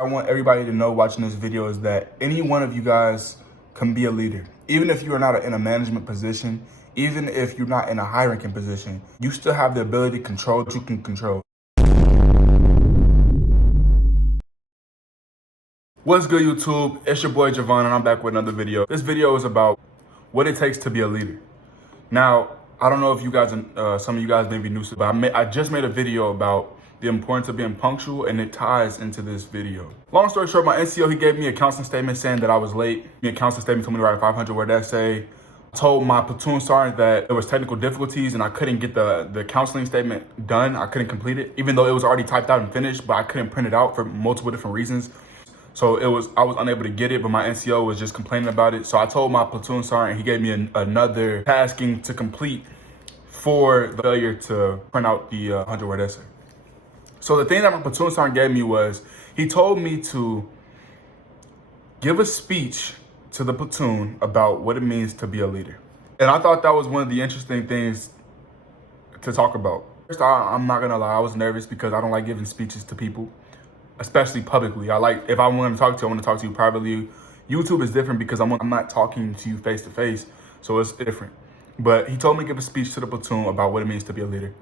I want everybody to know watching this video is that any one of you guys can be a leader. Even if you are not in a management position, even if you're not in a high-ranking position, you still have the ability to control what you can control. What's good, YouTube? It's your boy Javon, and I'm back with another video. This video is about what it takes to be a leader. Now, I don't know if you guys, some of you guys may be new to it, but I just made a video about the importance of being punctual, and it ties into this video. Long story short, my NCO, he gave me a counseling statement saying that I was late. A counseling statement told me to write a 500-word essay. I told my platoon sergeant that there was technical difficulties and I couldn't get the counseling statement done. I couldn't complete it, even though it was already typed out and finished, but I couldn't print it out for multiple different reasons. So I was unable to get it, but my NCO was just complaining about it. So I told my platoon sergeant, he gave me another tasking to complete for the failure to print out the 100-word essay. So the thing that my platoon sergeant gave me was, he told me to give a speech to the platoon about what it means to be a leader. And I thought that was one of the interesting things to talk about. First, I'm not gonna lie, I was nervous because I don't like giving speeches to people, especially publicly. If I want to talk to you, I want to talk to you privately. YouTube is different because I'm not talking to you face to face, so it's different. But he told me to give a speech to the platoon about what it means to be a leader.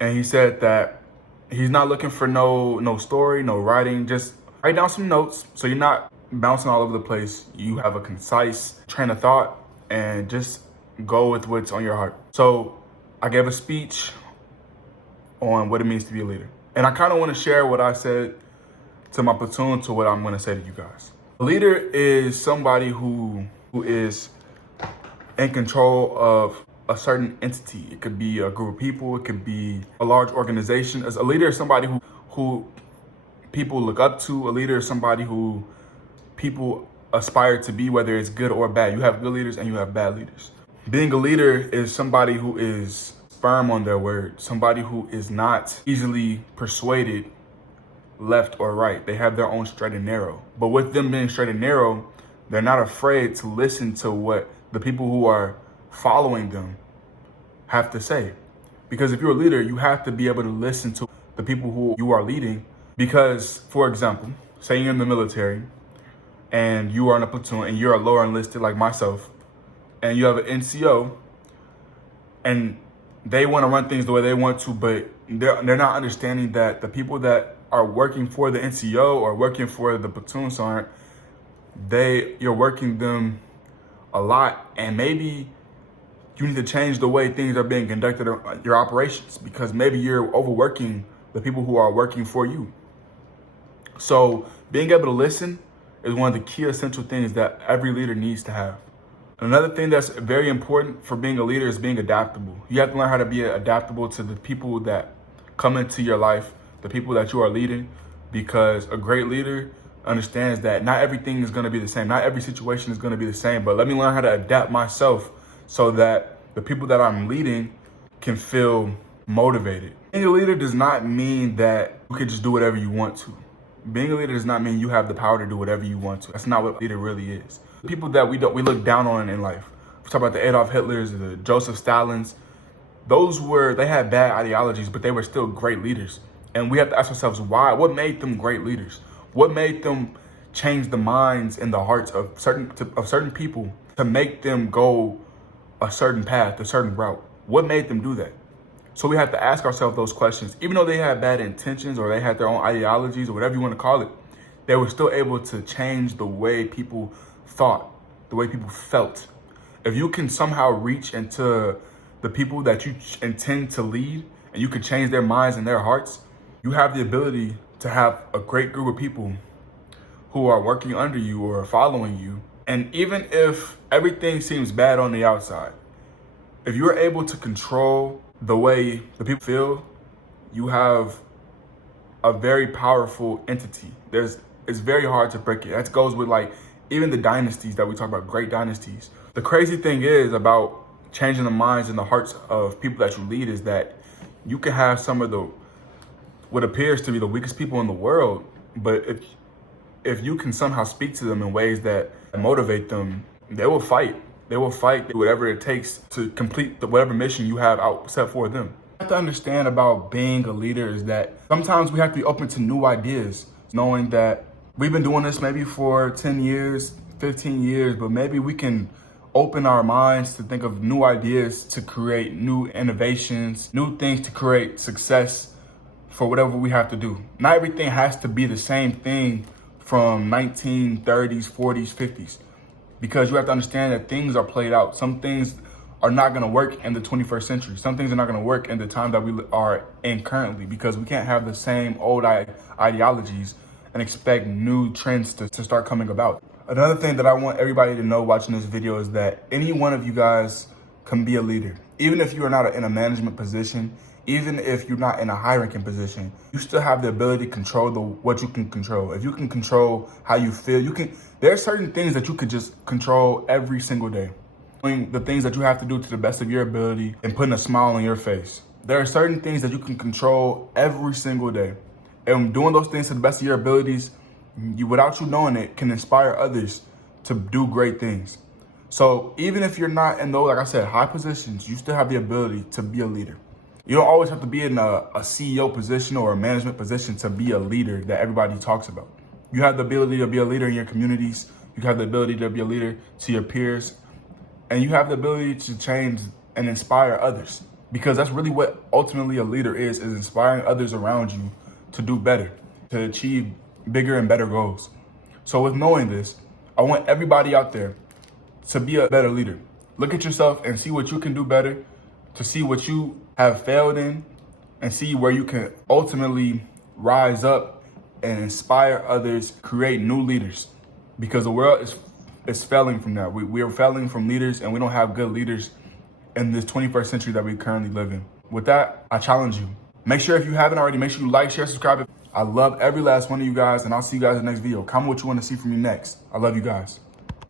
And he said that he's not looking for no story, no writing, just write down some notes so you're not bouncing all over the place. You have a concise train of thought and just go with what's on your heart. So I gave a speech on what it means to be a leader. And I kind of want to share what I said to my platoon to what I'm going to say to you guys. A leader is somebody who is in control of a certain entity. It could be a group of people. It could be a large organization. As a leader is somebody who people look up to. A leader is somebody who people aspire to be, whether it's good or bad. You have good leaders and you have bad leaders. Being a leader is somebody who is firm on their word, somebody who is not easily persuaded left or right. They have their own straight and narrow. But with them being straight and narrow, they're not afraid to listen to what the people who are following them have to say. Because if you're a leader, you have to be able to listen to the people who you are leading. Because, for example, say you're in the military and you are in a platoon and you're a lower enlisted like myself, and you have an NCO and they want to run things the way they want to, but they're not understanding that the people that are working for the NCO or working for the platoon sergeant, you're working them a lot, and maybe you need to change the way things are being conducted in your operations, because maybe you're overworking the people who are working for you. So being able to listen is one of the key essential things that every leader needs to have. Another thing that's very important for being a leader is being adaptable. You have to learn how to be adaptable to the people that come into your life, the people that you are leading, because a great leader understands that not everything is going to be the same. Not every situation is going to be the same, but let me learn how to adapt myself so that the people that I'm leading can feel motivated. Being a leader does not mean that you can just do whatever you want to. Being a leader does not mean you have the power to do whatever you want to. That's not what a leader really is. The people that we look down on in life, we talk about the Adolf Hitlers, the Joseph Stalins, they had bad ideologies, but they were still great leaders. And we have to ask ourselves why. What made them great leaders? What made them change the minds and the hearts of certain people to make them go a certain path, a certain route? What made them do that? So we have to ask ourselves those questions. Even though they had bad intentions or they had their own ideologies or whatever you want to call it, they were still able to change the way people thought, the way people felt. If you can somehow reach into the people that you intend to lead and you can change their minds and their hearts, you have the ability to have a great group of people who are working under you or following you. And even if everything seems bad on the outside, if you're able to control the way the people feel, you have a very powerful entity. It's very hard to break it. That goes with even the dynasties that we talk about, great dynasties. The crazy thing is about changing the minds and the hearts of people that you lead is that you can have some of what appears to be the weakest people in the world, but if you can somehow speak to them in ways that motivate them, they will fight. They will fight whatever it takes to complete whatever mission you have out set for them. What you have to understand about being a leader is that sometimes we have to be open to new ideas. knowing that we've been doing this maybe for 10 years, 15 years, but maybe we can open our minds to think of new ideas, to create new innovations, new things to create success for whatever we have to do. Not everything has to be the same thing from 1930s, 40s, 50s, because you have to understand that things are played out. Some things are not gonna work in the 21st century. Some things are not gonna work in the time that we are in currently, because we can't have the same old ideologies and expect new trends to start coming about. Another thing that I want everybody to know watching this video is that any one of you guys can be a leader. Even if you are not in a management position, even if you're not in a high-ranking position, you still have the ability to control what you can control. If you can control how you feel, there are certain things that you could just control every single day. Doing the things that you have to do to the best of your ability and putting a smile on your face. There are certain things that you can control every single day. And doing those things to the best of your abilities, without you knowing it, can inspire others to do great things. So even if you're not in those, like I said, high positions, you still have the ability to be a leader. You don't always have to be in a CEO position or a management position to be a leader that everybody talks about. You have the ability to be a leader in your communities. You have the ability to be a leader to your peers. And you have the ability to change and inspire others, because that's really what ultimately a leader is inspiring others around you to do better, to achieve bigger and better goals. So with knowing this, I want everybody out there to be a better leader. Look at yourself and see what you can do better, to see what you have failed in, and see where you can ultimately rise up and inspire others, create new leaders, because the world is failing from that. We are failing from leaders, and we don't have good leaders in this 21st century that we currently live in. With that, I challenge you. Make sure, if you haven't already, make sure you like, share, subscribe. I love every last one of you guys, and I'll see you guys in the next video. Comment what you want to see from me next. I love you guys.